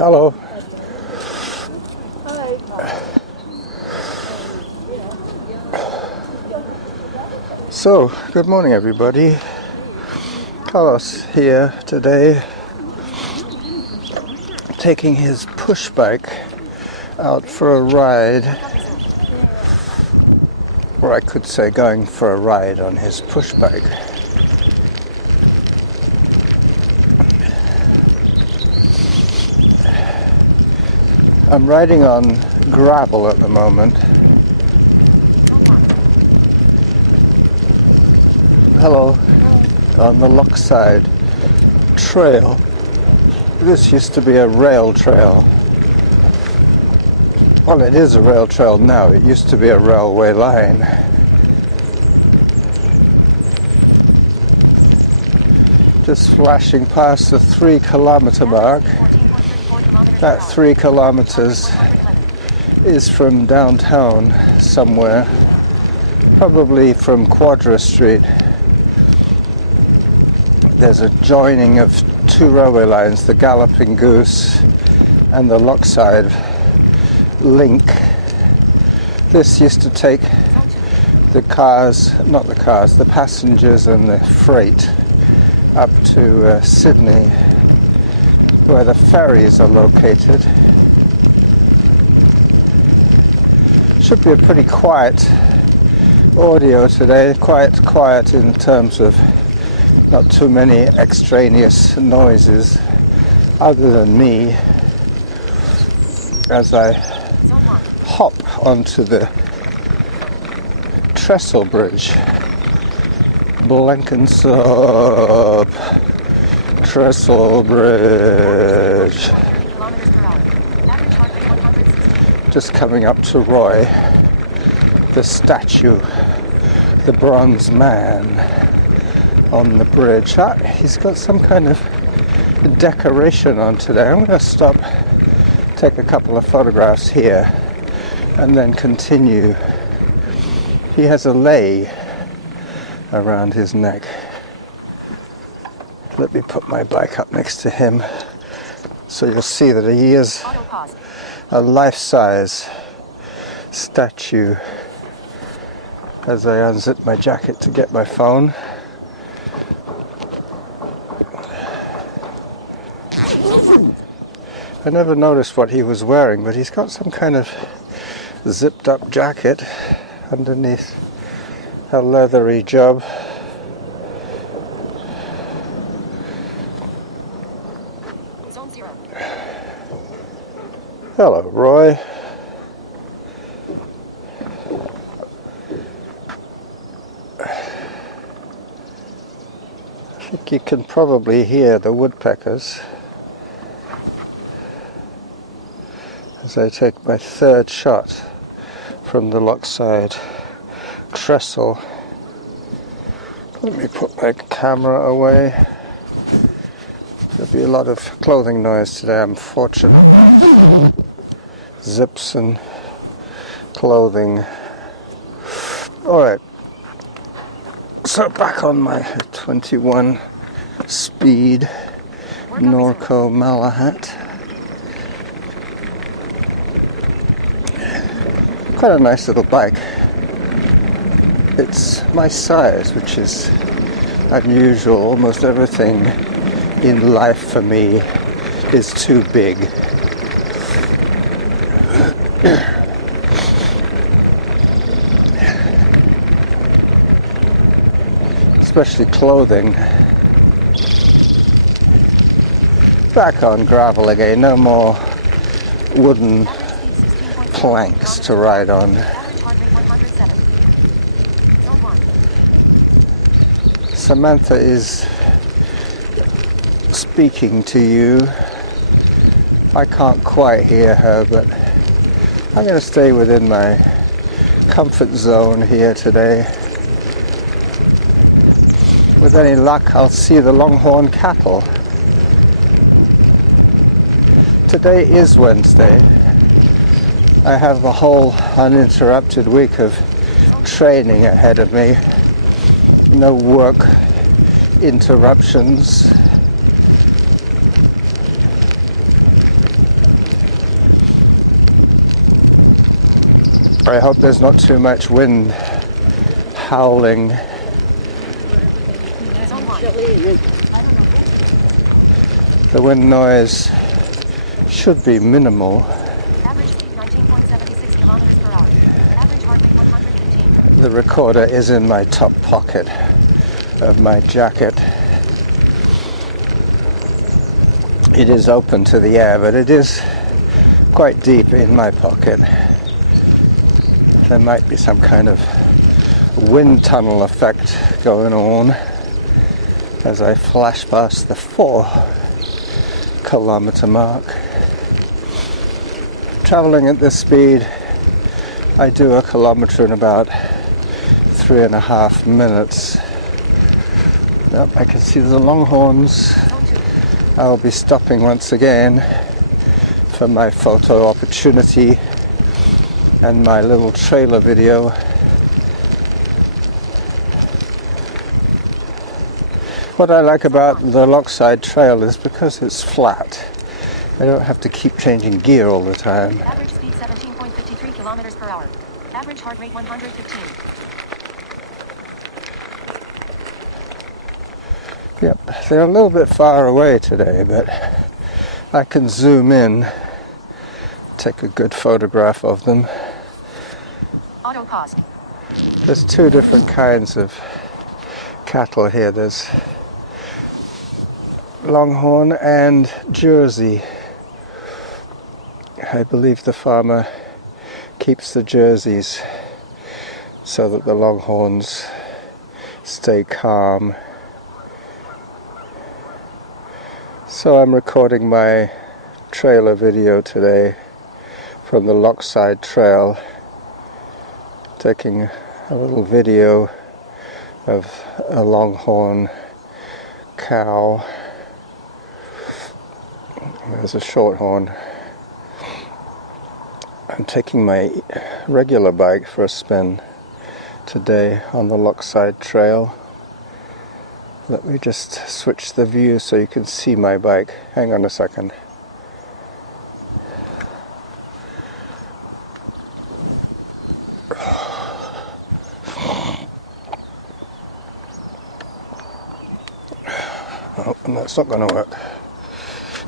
Hello. So, good morning everybody. Carlos here today, taking his push bike out for a ride, or I could say going for a ride on his push bike. I'm riding on gravel at the moment. Hello. On the Lochside Trail. This used to be a rail trail. Well, it is a rail trail now. It used to be a railway line. Just flashing past the 3-kilometer mark. That 3 kilometers is from downtown somewhere, probably from Quadra Street. There's a joining of 2 railway lines, the Galloping Goose and the Lochside Link. This used to take the passengers and the freight up to Sydney, where the ferries are located. Should be a pretty quiet audio today, quite quiet in terms of not too many extraneous noises other than me as I hop onto the trestle bridge. Blenkinsop Trestle Bridge. Just coming up to Roy, the statue, the bronze man on the bridge. He's got some kind of decoration on today. I'm going to stop, take a couple of photographs here, and then continue. He has a lei around his neck. Let me put my bike up next to him so you'll see that he is a life-size statue. As I unzip my jacket to get my phone. I never noticed what he was wearing, but he's got some kind of zipped up jacket underneath a leathery job. Hello, Roy. I think you can probably hear the woodpeckers as I take my 3rd shot from the Lochside Trestle. Let me put my camera away. There'll be a lot of clothing noise today, I'm fortunate. Zips and clothing. Alright, so back on my 21 speed Norco Malahat. Quite a nice little bike. It's my size, which is unusual. Almost everything in life for me is too big. Especially clothing. Back on gravel again, no more wooden planks to ride on. Samantha is speaking to you. I can't quite hear her, but I'm going to stay within my comfort zone here today. With any luck, I'll see the longhorn cattle. Today is Wednesday. I have the whole uninterrupted week of training ahead of me. No work interruptions. I hope there's not too much wind howling. The wind noise should be minimal. Average speed 19.76 kilometers per hour. Average heart rate 115. The recorder is in my top pocket of my jacket. It is open to the air, but it is quite deep in my pocket. There might be some kind of wind tunnel effect going on as I flash past the 4-kilometer mark. Traveling at this speed, I do a kilometer in about 3.5 minutes. Yep, I can see the longhorns. I'll be stopping once again for my photo opportunity and my little trailer video. What I like about the Lochside Trail is because it's flat. I don't have to keep changing gear all the time. Average speed 17.53 kilometers per hour. Average heart rate 115. Yep, they're a little bit far away today, but I can zoom in, take a good photograph of them. Auto pause. There's two different kinds of cattle here. There's longhorn and Jersey. I believe the farmer keeps the Jerseys so that the longhorns stay calm. So I'm recording my trailer video today from the Lochside Trail, taking a little video of a longhorn cow. There's a shorthorn. I'm taking my regular bike for a spin today on the Lochside Trail. Let me just switch the view so you can see my bike. Hang on a second. Oh, and that's not going to work.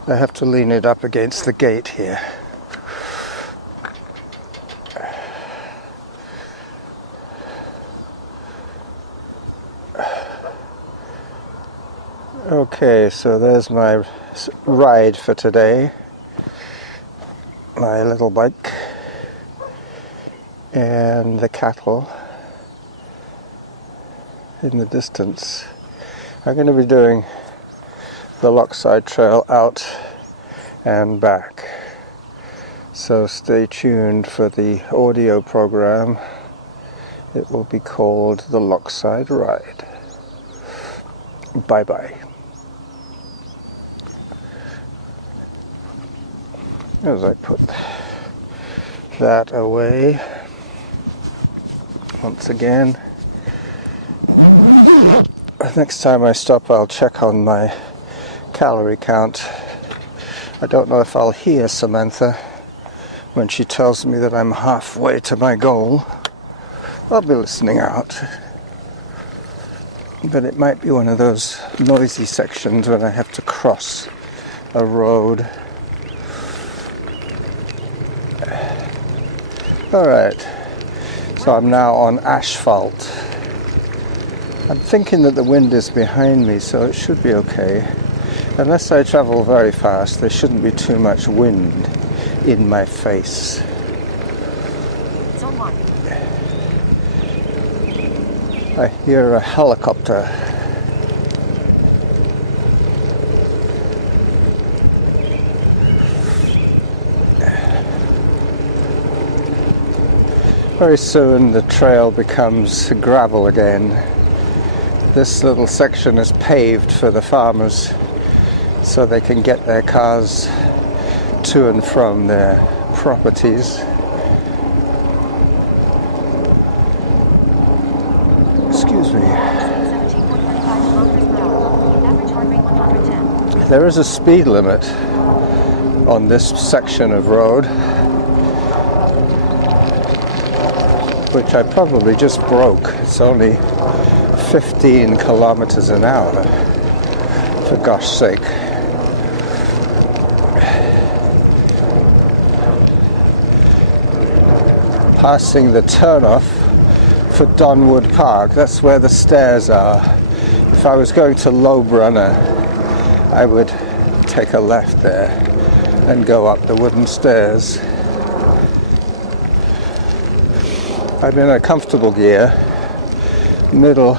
I have to lean it up against the gate here. Okay, so there's my ride for today. My little bike and the cattle in the distance. I'm going to be doing the Lochside Trail out and back. So stay tuned for the audio program. It will be called the Lochside Ride. Bye bye. As I put that away once again. Next time I stop, I'll check on my calorie count. I don't know if I'll hear Samantha when she tells me that I'm halfway to my goal. I'll be listening out. But it might be one of those noisy sections when I have to cross a road. Alright, so I'm now on asphalt. I'm thinking that the wind is behind me, so it should be okay. Unless I travel very fast, there shouldn't be too much wind in my face. Zone 1. I hear a helicopter. Very soon the trail becomes gravel again. This little section is paved for the farmers so they can get their cars to and from their properties. Excuse me. There is a speed limit on this section of road. which I probably just broke. It's only 15 kilometers an hour, for gosh sake. Passing the turnoff for Donwood Park. That's where the stairs are. If I was going to Lowbrunner, I would take a left there and go up the wooden stairs. I'm in a comfortable gear, middle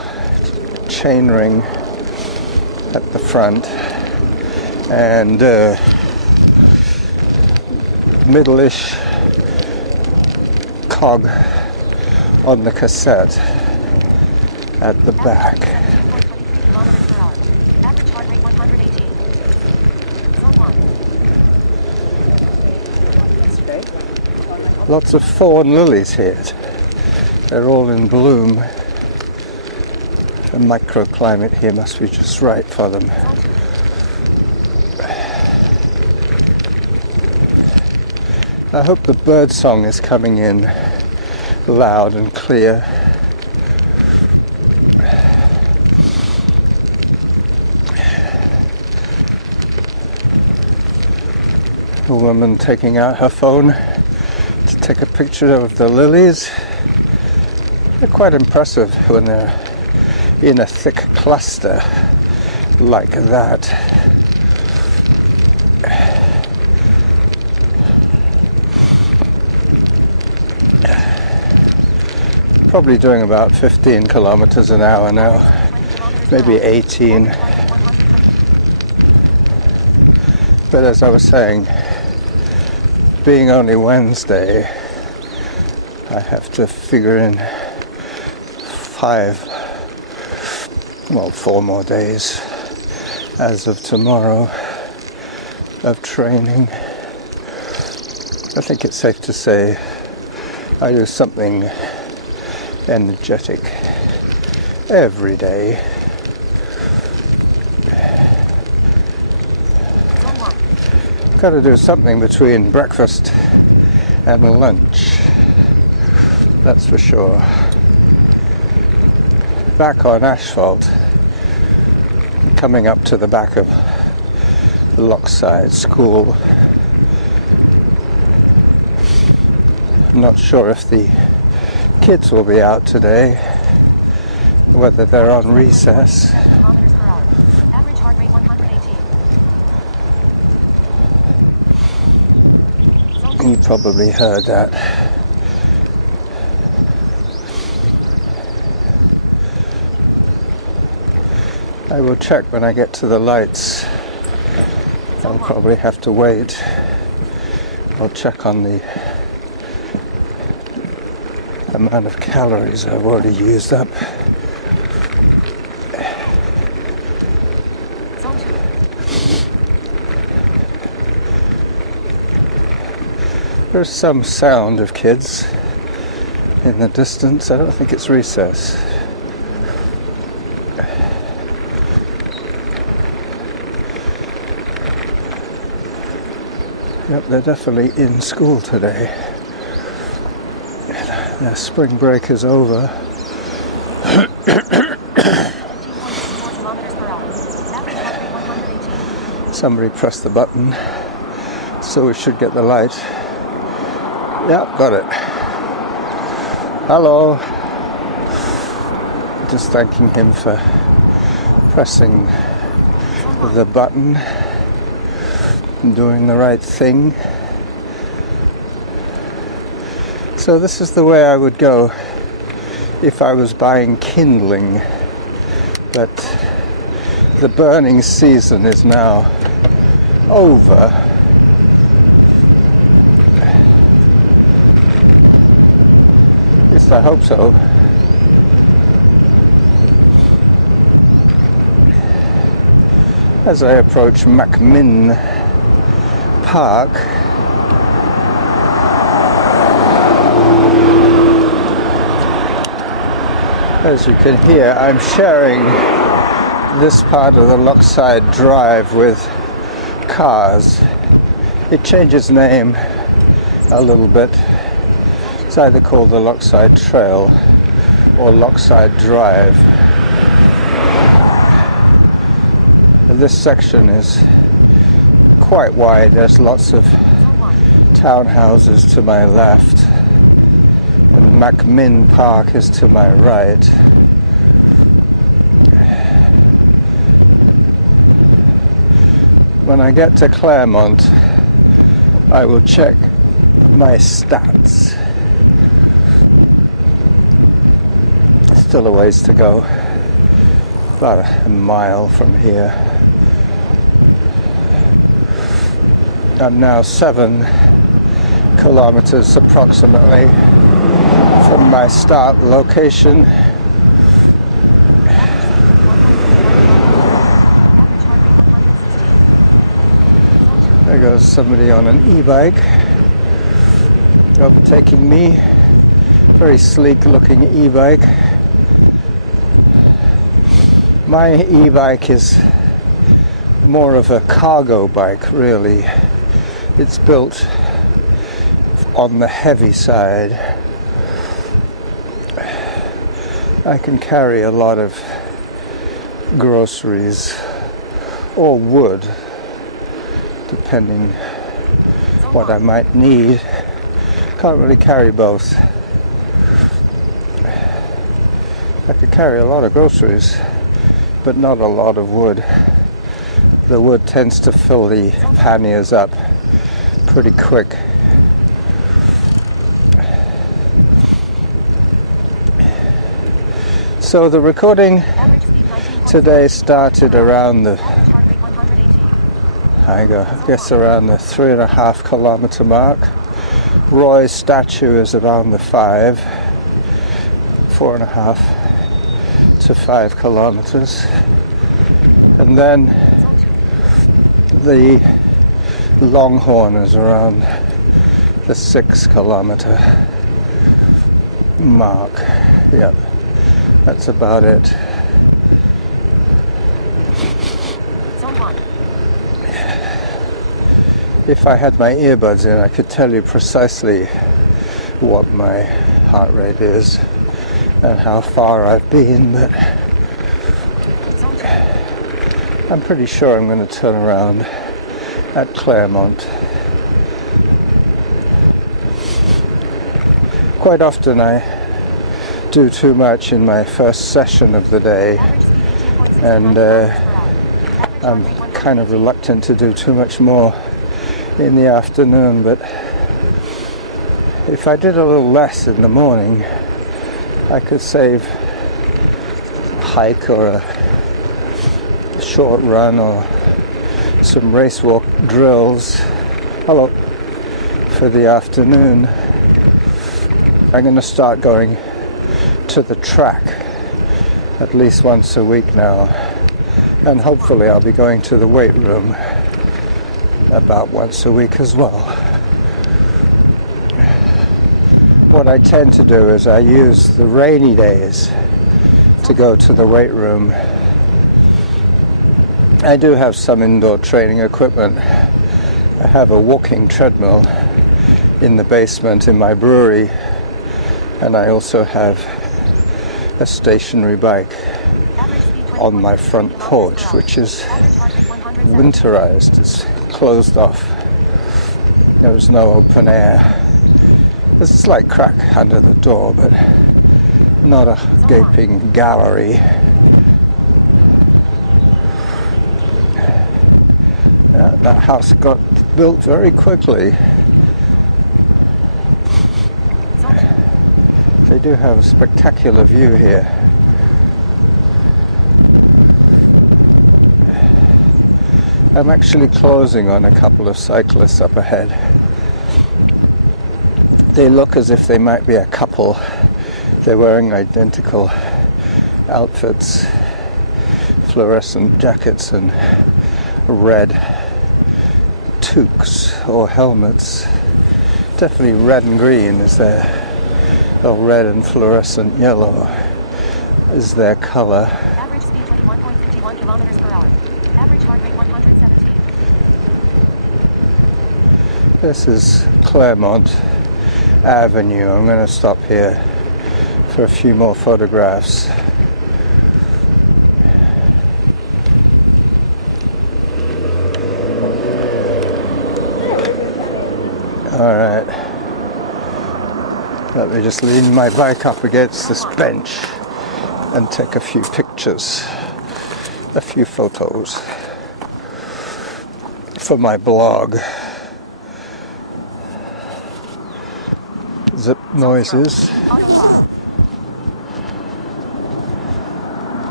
chainring at the front, and middle-ish cog on the cassette at the back. Average heart rate 118. Zone 1. Lots of thorn lilies here. They're all in bloom. The microclimate here must be just right for them. I hope the birdsong is coming in loud and clear. A woman taking out her phone to take a picture of the lilies. They're quite impressive when they're in a thick cluster like that. Probably doing about 15 kilometers an hour now, maybe 18. But as I was saying, being only Wednesday, I have to figure in 4 more days as of tomorrow of training. I think it's safe to say I do something energetic every day. Got to do something between breakfast and lunch, that's for sure. Back on asphalt, coming up to the back of Lochside School. I'm not sure if the kids will be out today, whether they're on recess. Kilometers per hour. Average heart rate 118. You probably heard that. I will check when I get to the lights. I'll probably have to wait. I'll check on the amount of calories I've already used up. Zone 2. There's some sound of kids in the distance. I don't think it's recess. Yep, they're definitely in school today. Their spring break is over. 15.64 kilometers per hour. Average heart rate 118. Somebody pressed the button, so we should get the light. Yep, got it. Hello. Just thanking him for pressing the button and doing the right thing. So this is the way I would go if I was buying kindling, but the burning season is now over. At least I hope so. As I approach McMinn Park, as you can hear, I'm sharing this part of the Lochside Drive with cars. It changes name a little bit. It's either called the Lochside Trail or Lochside Drive. This section is quite wide. There's lots of townhouses to my left, and Macmin Park is to my right. When I get to Claremont, I will check my stats. Still a ways to go, about a mile from here. I'm now 7 kilometers approximately from my start location. There goes somebody on an e-bike overtaking me. Very sleek looking e-bike. My e-bike is more of a cargo bike, really. It's built on the heavy side. I can carry a lot of groceries or wood, depending what I might need. Can't really carry both. I could carry a lot of groceries, but not a lot of wood. The wood tends to fill the panniers up pretty quick. So the recording today started around the, I guess around the 3.5 kilometer mark. Roy's statue is around the 4.5 to 5 kilometers. And then the Longhorn is around the 6 kilometer mark. Yep, that's about it. If I had my earbuds in, I could tell you precisely what my heart rate is and how far I've been, but I'm pretty sure I'm going to turn around at Claremont. Quite often I do too much in my first session of the day, and I'm kind of reluctant to do too much more in the afternoon, but if I did a little less in the morning, I could save a hike or a short run or some race walk drills for the afternoon. I'm going to start going to the track at least once a week now, and hopefully I'll be going to the weight room about once a week as well. What I tend to do is I use the rainy days to go to the weight room. I do have some indoor training equipment. I have a walking treadmill in the basement in my brewery, and I also have a stationary bike on my front porch, which is winterized. It's closed off. There's no open air. There's a slight crack under the door, but not a gaping gallery. Yeah, that house got built very quickly. They do have a spectacular view here. I'm actually closing on a couple of cyclists up ahead. They look as if they might be a couple. They're wearing identical outfits, fluorescent jackets and red toques or helmets. Definitely red and green is their, or red and fluorescent yellow is their color. Average speed 21.51 kilometers per hour. Average heart rate 117. This is Claremont. Avenue. I'm going to stop here for a few more photographs. Alright, let me just lean my bike up against this bench and take a few pictures, a few photos for my blog. Zip noises.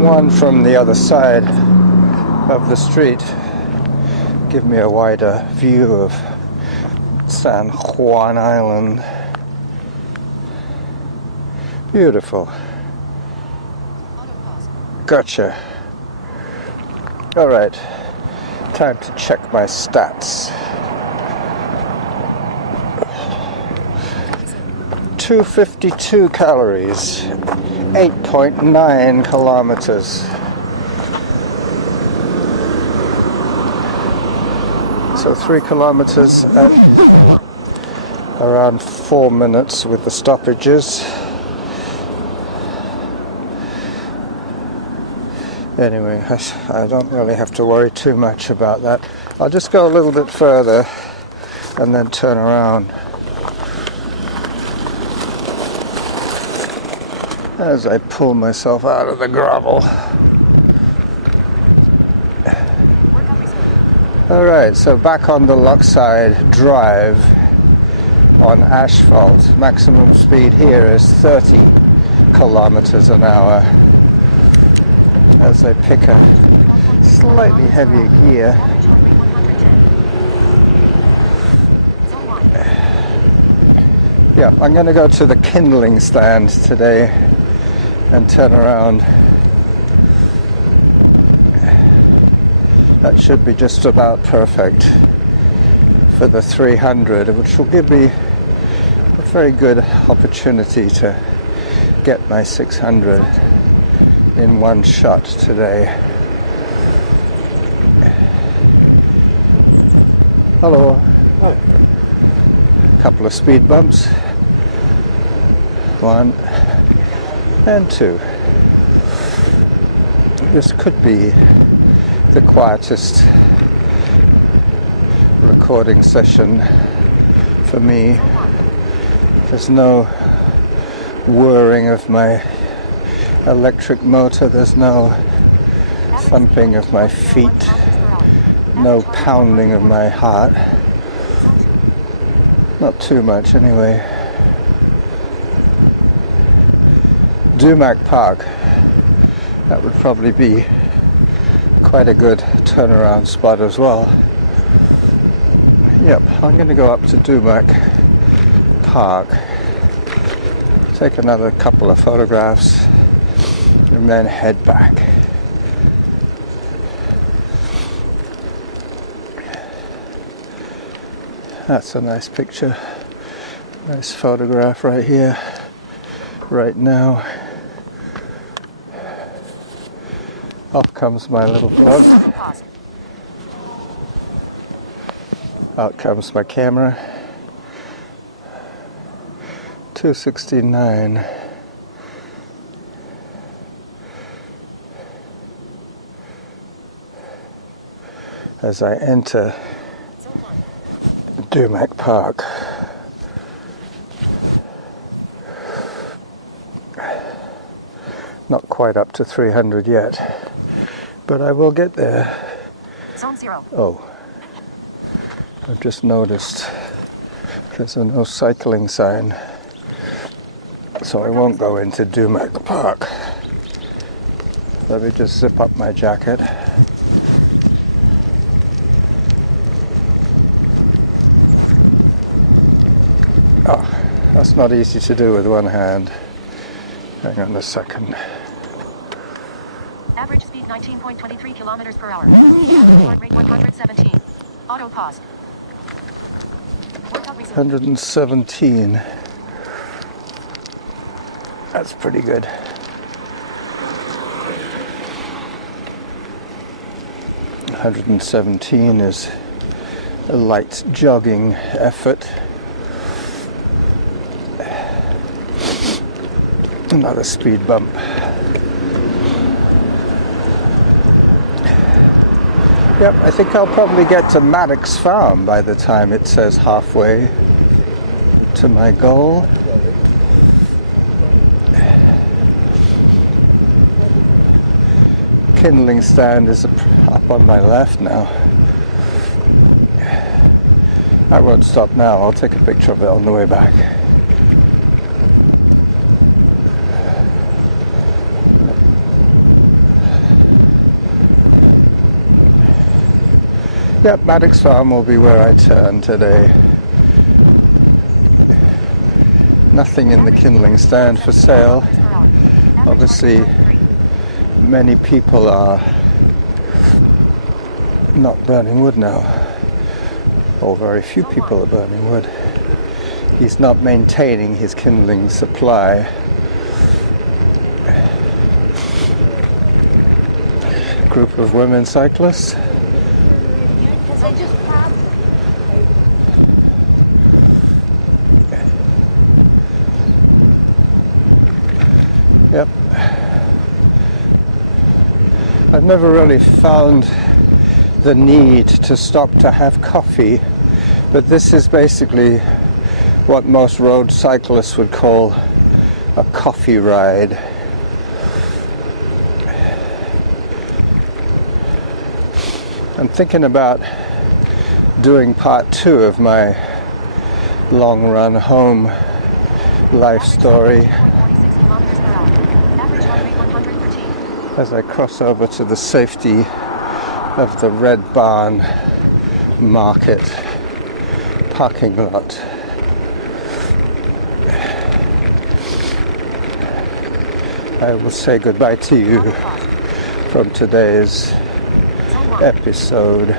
One from the other side of the street, give me a wider view of San Juan Island. Beautiful. Gotcha. Alright, time to check my stats. 252 calories, 8.9 kilometers. So 3 kilometers at around 4 minutes with the stoppages. Anyway, I don't really have to worry too much about that. I'll just go a little bit further and then turn around. As I pull myself out of the gravel. Alright, so back on the Lochside Drive on asphalt. Maximum speed here is 30 kilometers an hour. As I pick a slightly heavier gear. Yeah, I'm going to go to the kindling stand today and turn around. That should be just about perfect for the 300, which will give me a very good opportunity to get my 600 in one shot today. Hello. Hi. Couple of speed bumps. 1 and 2. This could be the quietest recording session for me. There's no whirring of my electric motor, there's no thumping of my feet, no pounding of my heart. Not too much anyway. Dumac Park, that would probably be quite a good turnaround spot as well. Yep, I'm going to go up to Dumac Park, take another couple of photographs and then head back. That's a nice picture, nice photograph right here, right now. Off comes my little vlog. Out comes my camera. 269. As I enter Dumac Park. Not quite up to 300 yet, but I will get there. Zone 0. Oh, I've just noticed there's a no cycling sign, so I won't go into Dumac Park. Let me just zip up my jacket. Oh, that's not easy to do with one hand. Hang on a second. Average speed 19.23 kilometers per hour. Average heart rate 117. Auto pause. Workout resumed. 117. That's pretty good. 117 is a light jogging effort. Another speed bump. Yep, I think I'll probably get to Mattick's farm by the time it says halfway to my goal. Kindling stand is up on my left now. I won't stop now, I'll take a picture of it on the way back. Yep, Mattick's farm will be where I turn today. Nothing in the kindling stand for sale. Obviously, many people are not burning wood now. Or very few people are burning wood. He's not maintaining his kindling supply. Group of women cyclists. Yep. I've never really found the need to stop to have coffee, but this is basically what most road cyclists would call a coffee ride. I'm thinking about doing part 2 of my long run home life story as I cross over to the safety of the Red Barn Market parking lot. I will say goodbye to you from today's episode.